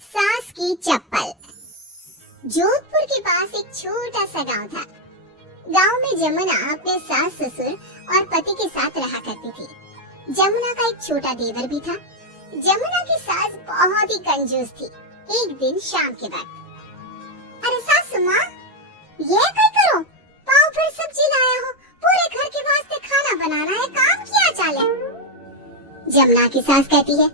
सास की चप्पल। जोधपुर के पास एक छोटा सा गांव था। गांव में जमुना अपने सास ससुर और पति के साथ रहा करती थी। जमुना का एक छोटा देवर भी था। जमुना की सास बहुत ही कंजूस थी। एक दिन शाम के बाद, अरे सासू माँ, ये क्या करो, पाव फिर सब्जी लाया हो, पूरे घर के वास्ते खाना बनाना है, काम किया चाले। जमुना की सास कहती है,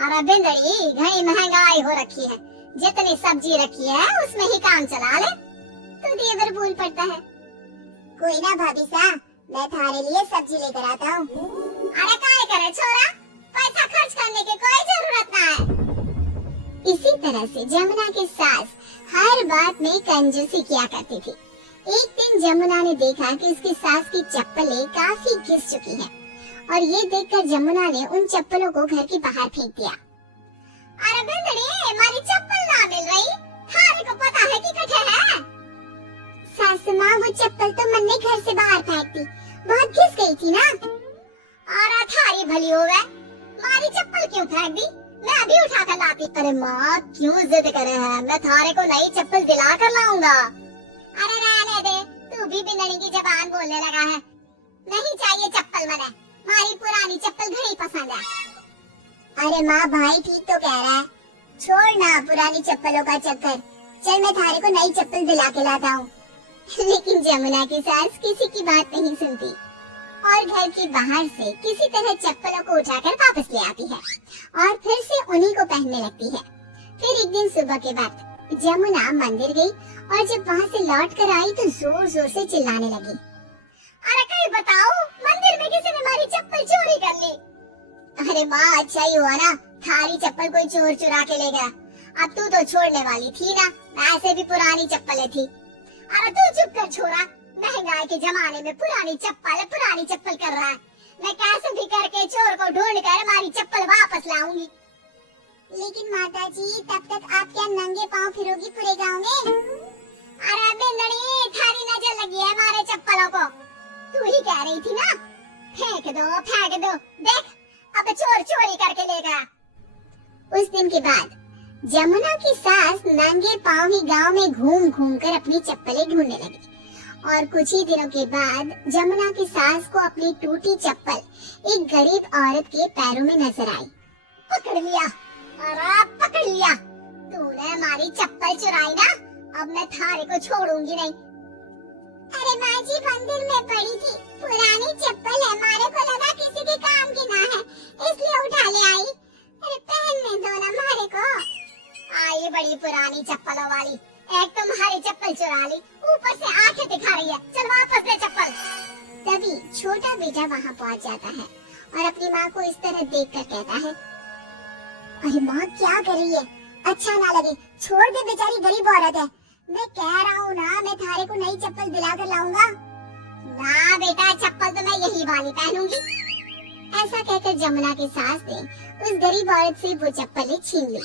अरे बिंदड़ी, घनी महंगाई हो रखी है, जितनी सब्जी रखी है उसमें ही काम चला ले। तो देवर बोल पड़ता है, कोई ना भाभी साहब, मैं थारे लिए सब्जी लेकर आता हूँ। अरे काय करे छोरा, पैसा खर्च करने की कोई जरूरत ना है। इसी तरह से जमुना की सास हर बात में कंजूसी किया करती थी। एक दिन जमुना ने देखा कि उसकी सास की चप्पलें काफी घिस चुकी हैं, और ये देखकर जमुना ने उन चप्पलों को घर के बाहर फेंक दिया। अरे बिंदड़ी, हमारी चप्पल ना मिल रही, थारे को पता है कि कठे है। सासू माँ, वो चप्पल तो मैंने घर से बाहर फेंक दी, बहुत घिस गई थी ना। अरे थारी भली हो गए, हमारी चप्पल क्यों फेंक दी, मैं अभी उठा कर लाती। अरे माँ, क्यों जिद करे है, मैं थारे को नई चप्पल दिला कर लाऊंगा। अरे रहने दे, तू भी बिंदड़ी की जबान बोलने लगा है। नहीं चाहिए चप्पल मने, हमारी पुरानी चप्पल घड़ी पसंद है। अरे माँ, भाई ठीक तो कह रहा है, छोड़ ना पुरानी चप्पलों का चक्कर, चल मैं थारे को नई चप्पल दिला के लाता हूँ। लेकिन जमुना की सास किसी की बात नहीं सुनती और घर के बाहर से किसी तरह चप्पलों को उठाकर वापस ले आती है और फिर से उन्हीं को पहनने लगती है। फिर एक दिन सुबह के बाद जमुना मंदिर गई और जब वहाँ से लौट कर आई तो जोर जोर से चिल्लाने लगी, अरे कहीं बताओ, मंदिर में किसी ने हमारी चप्पल चोरी कर ली। अरे माँ, अच्छा ही हुआ ना, थारी चप्पल कोई चोर चुरा के ले गया। अब तू तो छोड़ने वाली थी ना, ऐसे भी पुरानी चप्पलें थी। अरे तू चुप कर छोरा, महंगाई के जमाने में पुरानी चप्पल कर रहा है। मैं कैसे भी करके चोर को ढूंढ कर हमारी चप्पल वापस लाऊंगी। लेकिन माता जी, तब तक आप क्या नंगे पाँव फिरोगी पूरे गाँव में? अरे बिंदड़ी, थारी नजर लगी है हमारे चप्पलों को, तू ही कह रही थी ना, फेंक दो, देख अब चोर चोरी करके ले गया। उस दिन के बाद जमुना की सास नंगे पांव ही गांव में घूम घूम कर अपनी चप्पलें ढूंढने लगी और कुछ ही दिनों के बाद जमुना की सास को अपनी टूटी चप्पल एक गरीब औरत के पैरों में नजर आई। पकड़ लिया, अरे पकड़ लिया, तूने हमारी चप्पल चुराई ना, अब मैं थारे को छोड़ूंगी नहीं। अरे माँ जी, मंदिर में पड़ी थी, पुरानी चप्पल है, हमारे को लगा किसी के काम की ना है, इसलिए उठा ले आई। अरे पहनने दो ना हमारे को। आई बड़ी पुरानी चप्पलों वाली, एक तो हमारी चप्पल चुरा ली, ऊपर से आंखें दिखा रही है, चल वापस दे चप्पल। तभी छोटा बेटा वहाँ पहुँच जाता है और अपनी माँ को इस तरह देखकर कहता है, अरे माँ क्या कर रही है, अच्छा ना लगे, छोड़ दे, बेचारी गरीब औरत है। मैं कह रहा हूँ ना, मैं थारे को नई चप्पल दिला कर लाऊंगा। ना बेटा, चप्पल तो मैं यही वाली पहनूंगी। ऐसा कहकर जमुना की सास ने उस गरीब औरत से वो चप्पलें छीन ली।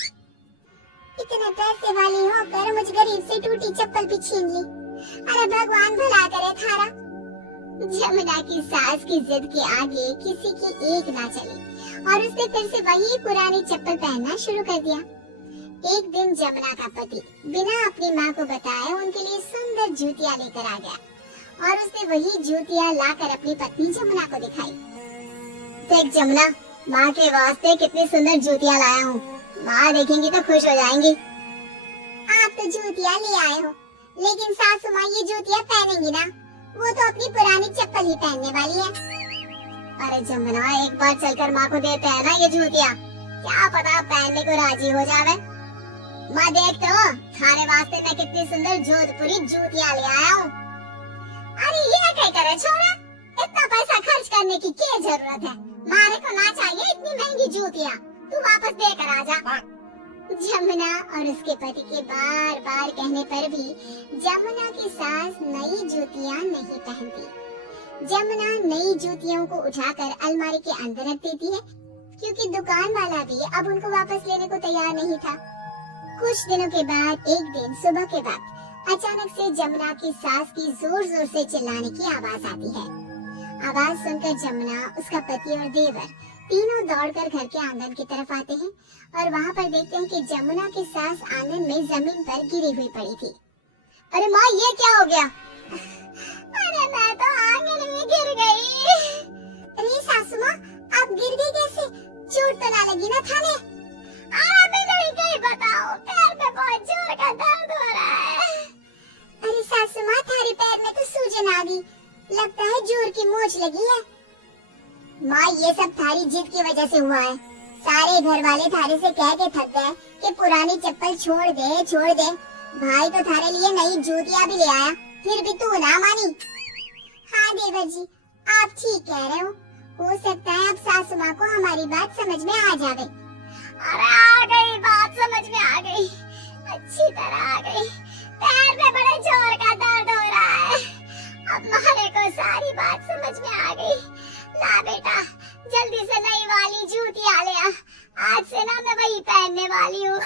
इतने पैसे वाली होकर मुझ गरीब से टूटी चप्पल भी छीन ली। अरे भगवान भला करे थारा। जमुना की सास की जिद के आगे किसी की एक ना चली और उसने फिर से वही पुरानी चप्पल पहनना शुरू कर दिया। एक दिन जमुना का पति बिना अपनी माँ को बताए उनके लिए सुंदर जूतियाँ लेकर आ गया और उसने वही जूतियाँ लाकर अपनी पत्नी जमुना को दिखाई। देख जमुना, माँ के वास्ते कितनी सुंदर जूतियाँ लाया हूँ, माँ देखेंगी तो खुश हो जाएंगी। आप तो जूतियाँ ले आए हो, लेकिन सासू माँ ये जूतियाँ पहनेंगी ना, वो तो अपनी पुरानी चप्पल ही पहनने वाली है। अरे जमुना, एक बार चलकर माँ को देते हैं ना ये जूतियाँ, क्या पता पहनने को राजी हो जावे। माँ देख तो, थारे वास्ते मैं कितनी सुंदर जोधपुरी जूतियाँ ले आया हूँ। अरे ये क्या करे छोरा, इतना पैसा खर्च करने की क्या जरूरत है, मारे को ना चाहिए इतनी महंगी जूतियाँ, तू वापस देकर आ जा। जमुना और उसके पति के बार बार कहने पर भी जमुना की सास नई जूतियाँ नहीं पहनती। जमुना नई जूतियों को उठाकर अलमारी के अंदर रख देती है, क्योंकि दुकान वाला भी अब उनको वापस लेने को तैयार नहीं था। कुछ दिनों के बाद एक दिन सुबह के बाद अचानक से जमुना की सास की जोर जोर से चिल्लाने की आवाज आती है। आवाज सुनकर जमुना, उसका पति और देवर तीनों दौड़कर घर के आंगन की तरफ आते हैं और वहाँ पर देखते हैं कि जमुना की सास आंगन में जमीन पर गिरी हुई पड़ी थी। अरे माँ, ये क्या हो गया? अरे मैं तो आंगन में गिर गई। अरे सासू माँ, आप गिर गई कैसे? चोट तो ना लगी ना थाने? अरे नहीं कहीं बताओ, पैर में बहुत जोर का दर्द हो रहा है। अरे सासू माँ, थारे पैर में तो सूजन आ गई, लगता है जोर की मोच लगी है। माँ, ये सब थारी जिद की वजह से हुआ है। सारे घर वाले थारे से कह के थक गए कि पुरानी चप्पल छोड़ दे छोड़ दे। भाई तो थारे लिए नई जूतियां भी ले आया, फिर भी तू ना मानी। हाँ देवर जी, आप ठीक कह रहे हो सकता है अब सासू माँ को हमारी बात समझ में आ जावे। अरे आ गई, बात समझ में आ गई, अच्छी तरह आ गई। पैर में बड़े जोर का दर्द हो रहा है। अब मारे को सारी बात समझ में आ गई। ला बेटा, जल्दी से नई वाली जूतियां ले आ, आज से ना मैं वही पहनने वाली हूँ।